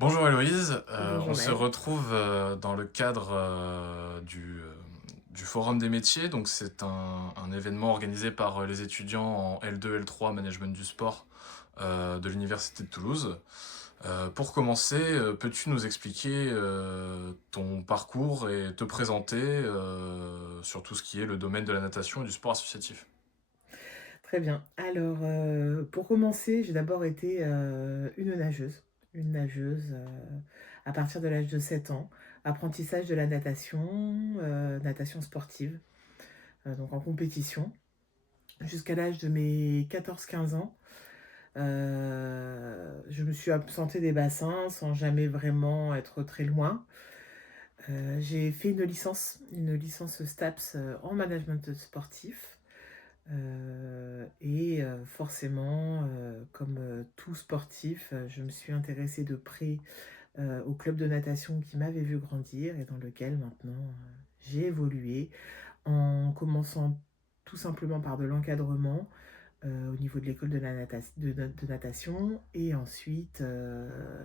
Bonjour Héloïse, on Bonjour se Maëlle. retrouve dans le cadre du Forum des métiers. Donc c'est un événement organisé par les étudiants en L2, L3 Management du sport de l'Université de Toulouse. Pour commencer, peux-tu nous expliquer ton parcours et te présenter sur tout ce qui est le domaine de la natation et du sport associatif? Très bien. Alors, pour commencer, j'ai d'abord été une nageuse. Une nageuse à partir de l'âge de 7 ans. Apprentissage de la natation, natation sportive, donc en compétition, jusqu'à l'âge de mes 14-15 ans. Je me suis absentée des bassins sans jamais vraiment être très loin. J'ai fait une licence STAPS en management sportif. Forcément, comme tout sportif, je me suis intéressée de près au club de natation qui m'avait vu grandir et dans lequel maintenant j'ai évolué en commençant tout simplement par de l'encadrement au niveau de l'école de natation et ensuite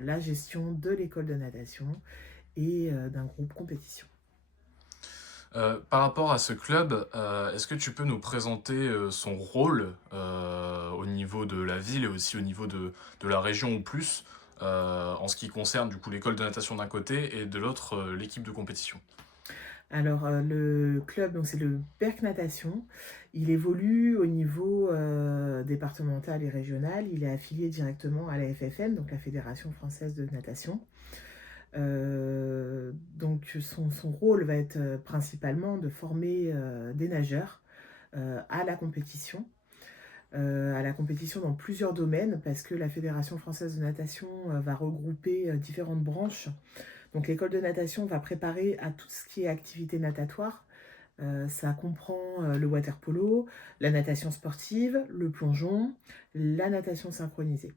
la gestion de l'école de natation et d'un groupe compétition. Par rapport à ce club, est-ce que tu peux nous présenter son rôle au niveau de la ville et aussi au niveau de la région ou plus, en ce qui concerne du coup l'école de natation d'un côté et de l'autre l'équipe de compétition? Alors, le club, donc c'est le Berck Natation. Il évolue au niveau départemental et régional. Il est affilié directement à la FFN, donc la Fédération française de natation. Donc, son rôle va être principalement de former des nageurs à la compétition dans plusieurs domaines, parce que la Fédération française de natation va regrouper différentes branches. Donc l'école de natation va préparer à tout ce qui est activité natatoire. Ça comprend le water polo, la natation sportive, le plongeon, la natation synchronisée.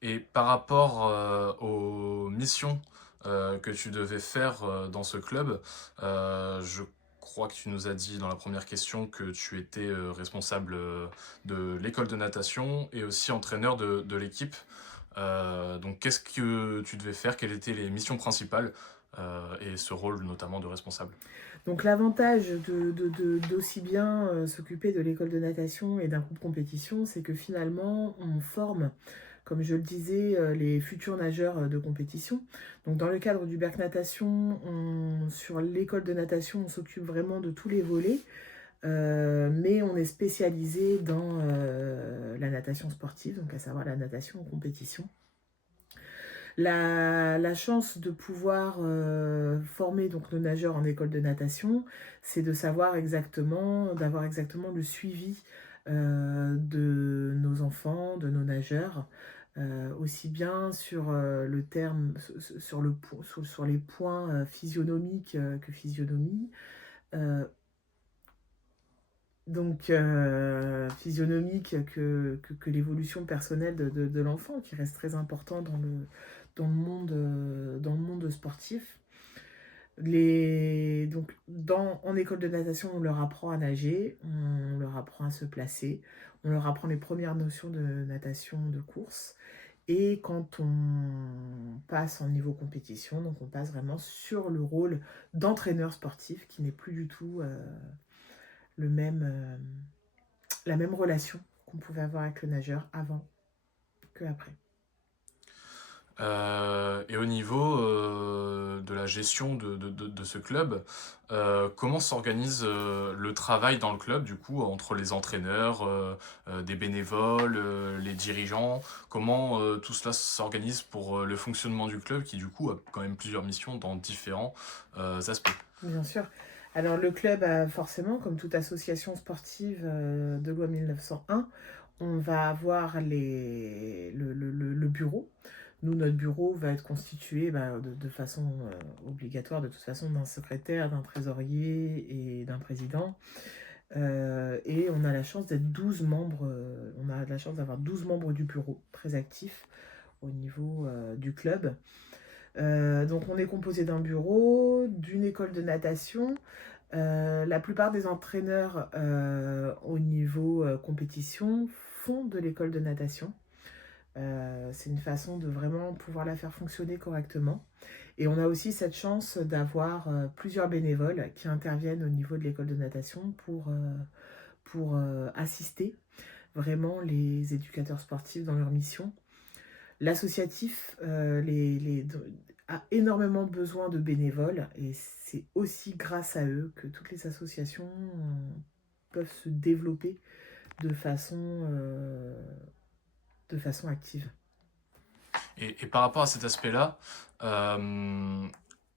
Et par rapport aux missions que tu devais faire dans ce club, je crois que tu nous as dit dans la première question que tu étais responsable de l'école de natation et aussi entraîneur de l'équipe. Donc qu'est-ce que tu devais faire? Quelles étaient les missions principales et ce rôle notamment de responsable? Donc l'avantage d'aussi bien s'occuper de l'école de natation et d'un groupe compétition, c'est que finalement on forme, comme je le disais, les futurs nageurs de compétition. Donc dans le cadre du Berck Natation, sur l'école de natation, on s'occupe vraiment de tous les volets. Mais on est spécialisé dans la natation sportive, donc à savoir la natation en compétition. La chance de pouvoir former donc nos nageurs en école de natation, c'est de savoir exactement, d'avoir exactement le suivi de nos enfants, de nos nageurs, aussi bien sur le terme, sur les points physionomiques que physionomie. Euh, Physionomique que l'évolution personnelle de l'enfant, qui reste très important dans le monde sportif. En école de natation, on leur apprend à nager, on leur apprend à se placer, on leur apprend les premières notions de natation, de course. Et quand on passe en niveau compétition, donc on passe vraiment sur le rôle d'entraîneur sportif, qui n'est plus du tout le même, la même relation qu'on pouvait avoir avec le nageur avant que après. Et au niveau de la gestion de ce club, comment s'organise le travail dans le club, du coup, entre les entraîneurs, des bénévoles, les dirigeants? Comment tout cela s'organise pour le fonctionnement du club qui, du coup, a quand même plusieurs missions dans différents aspects? Bien sûr. Alors le club a forcément, comme toute association sportive de loi 1901, on va avoir le bureau. Nous, notre bureau va être constitué de façon obligatoire, de toute façon, d'un secrétaire, d'un trésorier et d'un président. Et on a la chance d'être 12 membres, on a la chance d'avoir 12 membres du bureau très actifs au niveau du club. Donc on est composé d'un bureau, d'une école de natation. La plupart des entraîneurs au niveau compétition font de l'école de natation. C'est une façon de vraiment pouvoir la faire fonctionner correctement. Et on a aussi cette chance d'avoir plusieurs bénévoles qui interviennent au niveau de l'école de natation pour assister vraiment les éducateurs sportifs dans leur mission. L'associatif a énormément besoin de bénévoles et c'est aussi grâce à eux que toutes les associations peuvent se développer de de façon active. Et par rapport à cet aspect-là,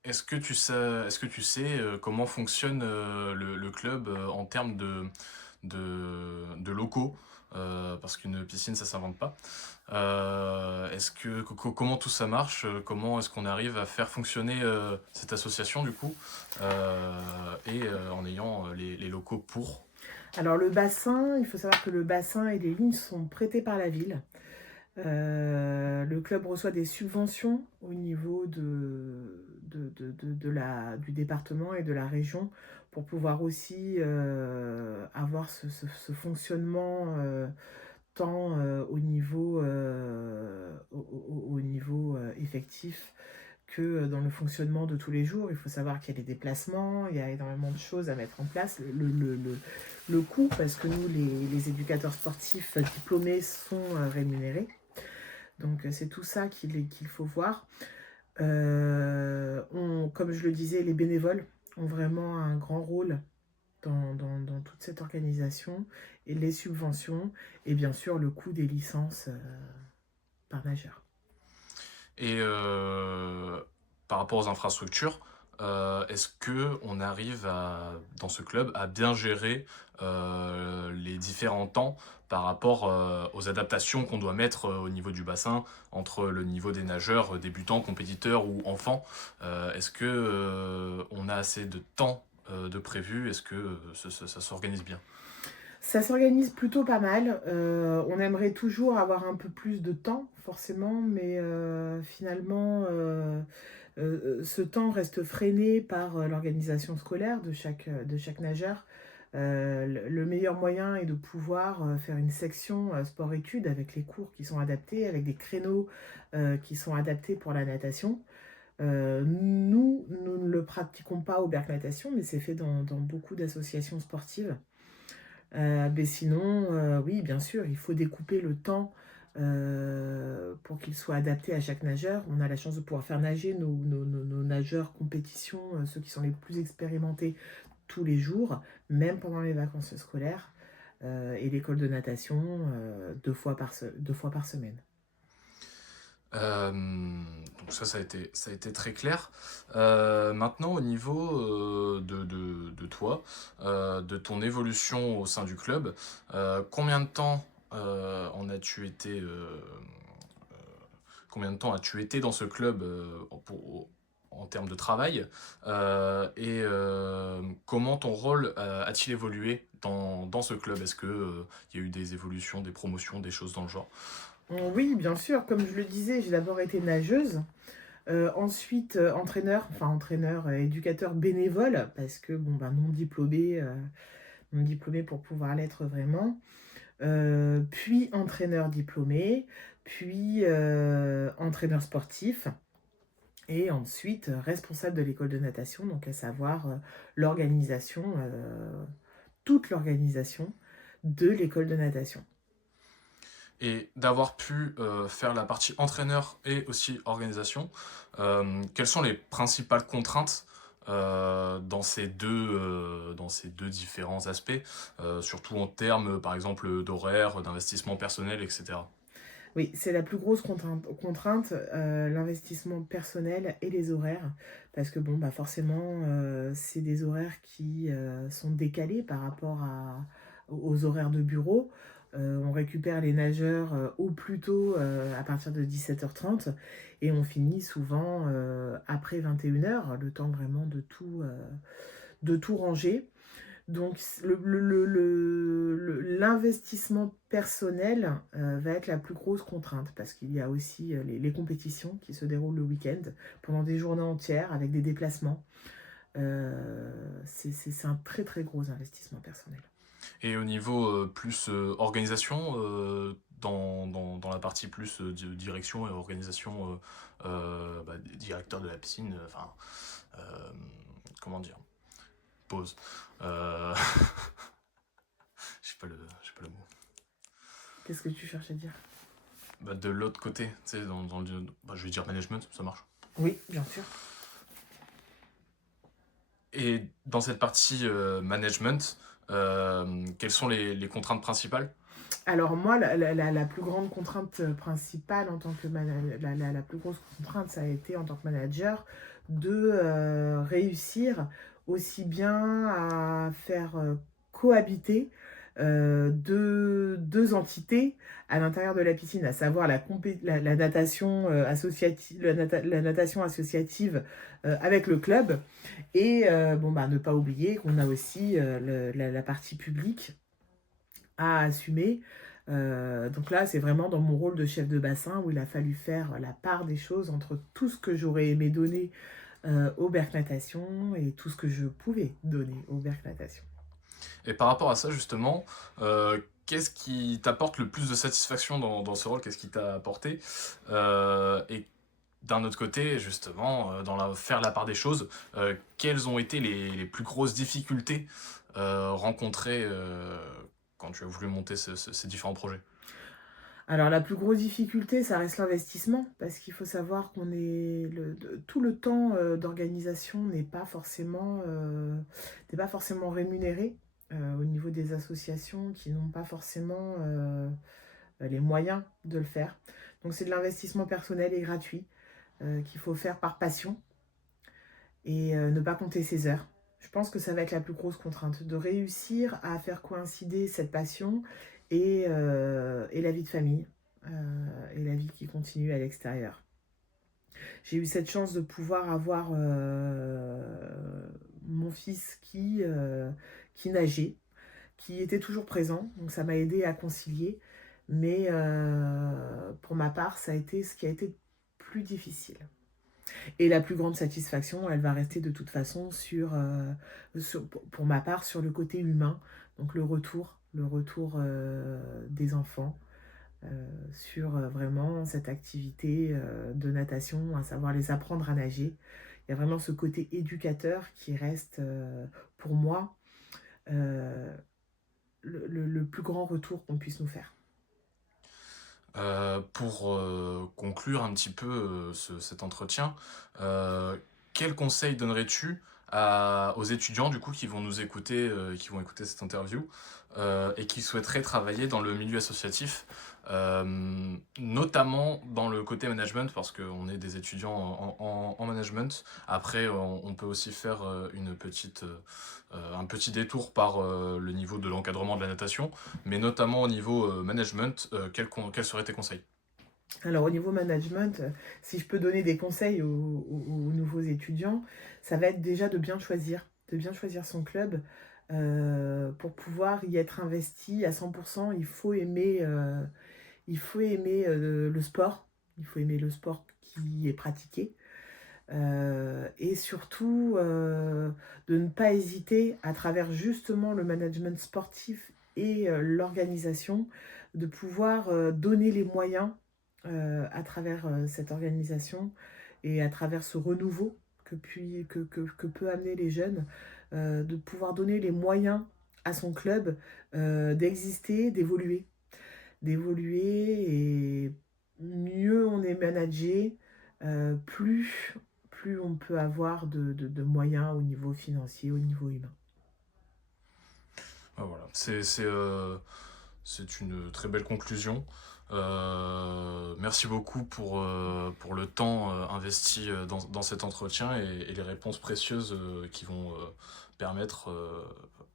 est-ce que tu sais comment fonctionne le club en termes de locaux? Parce qu'une piscine, ça s'invente pas. Comment tout ça marche? Comment est-ce qu'on arrive à faire fonctionner cette association du coup en ayant les locaux pour? Alors le bassin, il faut savoir que le bassin et les lignes sont prêtés par la ville. Le club reçoit des subventions au niveau du département et de la région pour pouvoir aussi avoir ce fonctionnement tant au niveau effectif que dans le fonctionnement de tous les jours. Il faut savoir qu'il y a des déplacements, il y a énormément de choses à mettre en place. Le coût, parce que nous, les éducateurs sportifs diplômés sont rémunérés. Donc c'est tout ça qu'il faut voir. Comme je le disais, les bénévoles ont vraiment un grand rôle dans toute cette organisation, et les subventions, et bien sûr le coût des licences par nageur. Et par rapport aux infrastructures, est-ce que on arrive dans ce club à bien gérer les différents temps par rapport aux adaptations qu'on doit mettre au niveau du bassin entre le niveau des nageurs débutants, compétiteurs ou enfants? Est-ce que on a assez de temps de prévu? Est-ce que ça s'organise bien? Ça s'organise plutôt pas mal. On aimerait toujours avoir un peu plus de temps, forcément, mais finalement, ce temps reste freiné par l'organisation scolaire de chaque nageur. Le meilleur moyen est de pouvoir faire une section sport-études avec les cours qui sont adaptés, avec des créneaux qui sont adaptés pour la natation. Nous ne le pratiquons pas au Berck Natation, mais c'est fait dans beaucoup d'associations sportives. Mais sinon, oui, bien sûr, il faut découper le temps pour qu'il soit adapté à chaque nageur. On a la chance de pouvoir faire nager nos nageurs compétition, ceux qui sont les plus expérimentés, tous les jours, même pendant les vacances scolaires, et l'école de natation 2 fois par semaine. Donc ça a été très clair. Maintenant, au niveau de toi, de ton évolution au sein du club, combien de temps en as-tu été, combien de temps as-tu été dans ce club en termes de travail? Comment ton rôle a-t-il évolué dans ce club? Est-ce que il y a eu des évolutions, des promotions, des choses dans le genre? Oui, bien sûr, comme je le disais, j'ai d'abord été nageuse. Ensuite, entraîneur, éducateur bénévole, parce que bon, bah, non diplômé pour pouvoir l'être vraiment. Puis entraîneur diplômé, puis entraîneur sportif, et ensuite responsable de l'école de natation, donc à savoir l'organisation, toute l'organisation de l'école de natation. Et d'avoir pu faire la partie entraîneur et aussi organisation, quelles sont les principales contraintes dans ces deux différents aspects, surtout en termes, par exemple, d'horaire, d'investissement personnel, etc. Oui, c'est la plus grosse contrainte, l'investissement personnel et les horaires. Parce que bon, bah forcément, c'est des horaires qui sont décalés par rapport aux horaires de bureau. On récupère les nageurs au plus tôt à partir de 17h30, et on finit souvent après 21h, le temps vraiment de tout ranger. Donc l'investissement personnel va être la plus grosse contrainte, parce qu'il y a aussi les compétitions qui se déroulent le week-end pendant des journées entières avec des déplacements. C'est un très très gros investissement personnel. Et au niveau plus organisation, dans la partie plus direction et organisation, directeur de la piscine, comment dire, pause. J'ai pas le mot. Qu'est-ce que tu cherches à dire? De l'autre côté, tu sais, je vais dire management, ça marche. Oui, bien sûr. Et dans cette partie management, quelles sont les contraintes principales? Alors moi, la plus grande contrainte principale en tant que la plus grosse contrainte, ça a été en tant que manager de réussir aussi bien à faire cohabiter deux entités à l'intérieur de la piscine, à savoir la natation associative, la natation associative avec le club, et ne pas oublier qu'on a aussi la partie publique à assumer. Donc là, c'est vraiment dans mon rôle de chef de bassin où il a fallu faire la part des choses entre tout ce que j'aurais aimé donner au Berck Natation et tout ce que je pouvais donner au Berck Natation. Et par rapport à ça, justement, qu'est-ce qui t'apporte le plus de satisfaction dans ce rôle? Qu'est-ce qui t'a apporté? Et d'un autre côté, justement, faire la part des choses, quelles ont été les plus grosses difficultés rencontrées quand tu as voulu monter ces différents projets? Alors la plus grosse difficulté, ça reste l'investissement, parce qu'il faut savoir tout le temps d'organisation n'est pas forcément rémunéré au niveau des associations qui n'ont pas forcément les moyens de le faire. Donc c'est de l'investissement personnel et gratuit qu'il faut faire par passion et ne pas compter ses heures. Je pense que ça va être la plus grosse contrainte, de réussir à faire coïncider cette passion et la vie de famille, et la vie qui continue à l'extérieur. J'ai eu cette chance de pouvoir avoir mon fils qui nageait, qui était toujours présent, donc ça m'a aidé à concilier, mais pour ma part, ça a été ce qui a été plus difficile. Et la plus grande satisfaction, elle va rester de toute façon pour ma part, sur le côté humain, donc le retour des enfants sur vraiment cette activité de natation, à savoir les apprendre à nager. Il y a vraiment ce côté éducateur qui reste pour moi le plus grand retour qu'on puisse nous faire. Pour conclure un petit peu cet entretien, quel conseil donnerais-tu aux étudiants du coup qui vont nous écouter, qui vont écouter cette interview et qui souhaiteraient travailler dans le milieu associatif, notamment dans le côté management parce qu'on est des étudiants en management. Après, on peut aussi faire un petit détour par le niveau de l'encadrement de la natation, mais notamment au niveau management, quels seraient tes conseils? Alors au niveau management, si je peux donner des conseils aux nouveaux étudiants, ça va être déjà de bien choisir son club. Pour pouvoir y être investi à 100%, il faut aimer le sport, il faut aimer le sport qui est pratiqué. Et surtout, de ne pas hésiter à travers justement le management sportif et l'organisation, de pouvoir donner les moyens à travers cette organisation et à travers ce renouveau que peut amener les jeunes, de pouvoir donner les moyens à son club d'exister, et mieux on est managé, plus on peut avoir de moyens au niveau financier, au niveau humain. Voilà, c'est une très belle conclusion. Merci beaucoup pour le temps investi dans cet entretien et les réponses précieuses qui vont permettre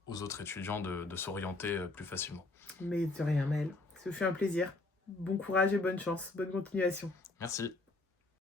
aux autres étudiants de s'orienter plus facilement. Mais de rien, Maëlle. Ce fut un plaisir. Bon courage et bonne chance. Bonne continuation. Merci.